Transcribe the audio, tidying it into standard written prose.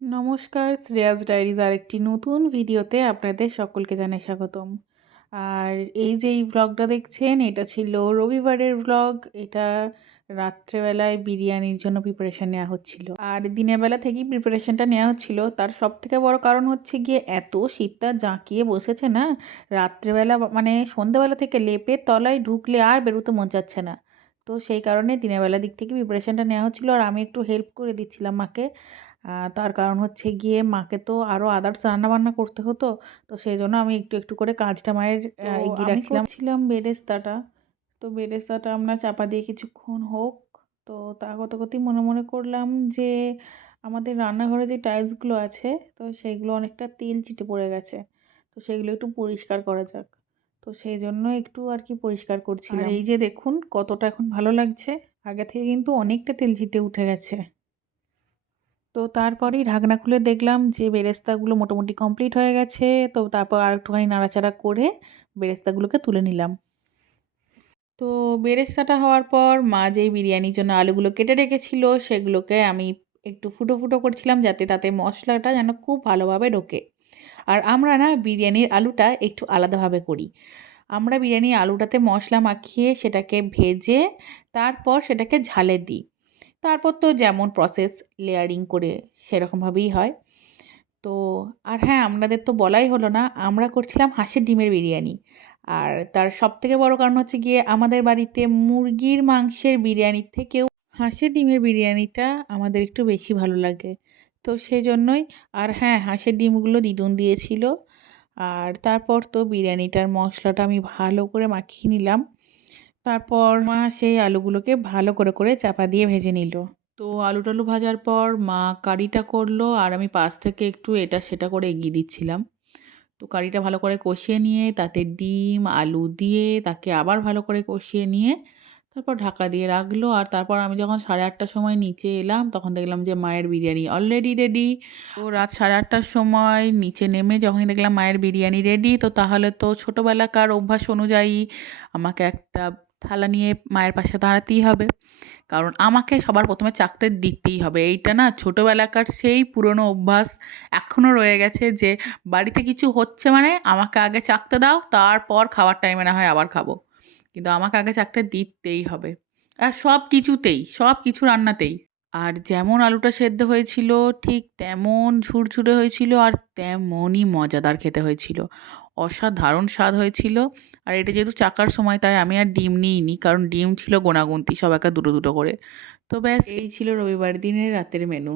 নমস্কার, শ্রেয়াস ডায়েরিজ আরেকটি নতুন ভিডিওতে আপনাদের সকলকে জানাই স্বাগতম। আর এই যে এই ব্লগটা দেখছেন এটা ছিল রবিবারের ব্লগ। এটা রাত্রেবেলায় বিরিয়ানির জন্য প্রিপারেশান নেওয়া হচ্ছিল, আর দিনের বেলা থেকেই প্রিপারেশানটা নেওয়া হচ্ছিল। তার সবথেকে বড় কারণ হচ্ছে গিয়ে এত শীতটা জাঁকিয়ে বসেছে না, রাত্রেবেলা মানে সন্ধ্যেবেলা থেকে লেপের তলায় ঢুকলে আর বেরোতে মন যাচ্ছে না। তো সেই কারণে দিনের বেলা দিক থেকে প্রিপারেশানটা নেওয়া হচ্ছিলো, আর আমি একটু হেল্প করে দিচ্ছিলাম মাকে। তার কারণ হচ্ছে গিয়ে মাকে তো আরও আদার্স রান্নাবান্না করতে হতো, তো সেই জন্য আমি একটু একটু করে কাজটা মায়ের এগিয়ে রাখছিলাম। বেরেস্তাটা, তো বেরেস্তাটা আমরা চাপা দিয়ে কিছুক্ষণ হোক। তো তা করতে করতেই মনে মনে করলাম যে আমাদের রান্নাঘরে যে টাইলসগুলো আছে, তো সেইগুলো অনেকটা তেল চিটে পড়ে গেছে, তো সেগুলো একটু পরিষ্কার করা যাক। তো সেই জন্য একটু আর কি পরিষ্কার করছিলাম। আর এই যে দেখুন কতটা এখন ভালো লাগছে, আগে থেকে কিন্তু অনেকটা তেল চিটে উঠে গেছে। তো তারপরেই ঢাকনা খুলে দেখলাম যে বেরেস্তাগুলো মোটামুটি কমপ্লিট হয়ে গেছে। তো তারপর আর একটুখানি নাড়াচাড়া করে বেরেস্তাগুলোকে তুলে নিলাম। তো বেরেস্তাটা হওয়ার পর মা যেই বিরিয়ানির জন্য আলুগুলো কেটে রেখেছিল সেগুলোকে আমি একটু ফুটো ফুটো করছিলাম, যাতে তাতে মশলাটা যেন খুব ভালোভাবে ঢোকে। আর আমরা না বিরিয়ানির আলুটা একটু আলাদাভাবে করি। আমরা বিরিয়ানির আলুটাতে মশলা মাখিয়ে সেটাকে ভেজে তারপর সেটাকে ঝালে দিই। তারপর তো যেমন প্রসেস লেয়ারিং করে সেরকমভাবেই হয়। তো আর হ্যাঁ, আপনাদের তো বলাই হলো না, আমরা করছিলাম হাঁসের ডিমের বিরিয়ানি। আর তার সবথেকে বড় কারণ হচ্ছে গিয়ে আমাদের বাড়িতে মুরগির মাংসের বিরিয়ানির থেকেও হাঁসের ডিমের বিরিয়ানিটা আমাদের একটু বেশি ভালো লাগে। তো সেজন্যই। আর হ্যাঁ, হাঁসের ডিমগুলো দিদুন দিয়েছিল। আর তারপর তো বিরিয়ানিটার মশলাটা আমি ভালো করে মাখিয়ে নিলাম। তারপর মা সেই আলুগুলোকে ভালো করে করে চাপা দিয়ে ভেজে নিল। তো আলু টালু ভাজার পর মা কারিটা করলো, আর আমি পাশ থেকে একটু এটা সেটা করে এগিয়ে দিচ্ছিলাম। তো কারিটা ভালো করে কষিয়ে নিয়ে তাতে ডিম আলু দিয়ে তাকে আবার ভালো করে কষিয়ে নিয়ে তারপর ঢাকা দিয়ে রাখলো। আর তারপর আমি যখন 8:30টার সময় নিচে এলাম তখন দেখলাম যে মায়ের বিরিয়ানি অলরেডি রেডি। তো রাত 8:30টার সময় নিচে নেমে যখন দেখলাম মায়ের বিরিয়ানি রেডি, তো তাহলে তো ছোটোবেলাকার অভ্যাস অনুযায়ী আমাকে একটা থালা নিয়ে মায়ের পাশে দাঁড়াতেই হবে, কারণ আমাকে সবার প্রথমে চাখতে দিতেই হবে। এইটা না ছোটোবেলাকার সেই পুরনো অভ্যাস এখনও রয়ে গেছে, যে বাড়িতে কিছু হচ্ছে মানে আমাকে আগে চাখতে দাও, তারপর খাওয়ার টাইমে না হয় আবার খাবো, কিন্তু আমাকে আগে চাখতে দিতেই হবে। আর সব কিছুতেই, সব কিছু রান্নাতেই। আর যেমন আলুটা সেদ্ধ হয়েছিল ঠিক তেমন ঝুরঝুরে হয়েছিল, আর তেমনই মজাদার খেতে হয়েছিল। অসাধারণ স্বাদ হয়েছিল। আর এটা যেহেতু চাকার সময় তাই আমি আর ডিম নিইনি, কারণ ডিম ছিল গোনাগুনতি, সব একা দুটো দুটো করে। তো ব্যাস এই ছিল রবিবার দিনের রাতের মেনু।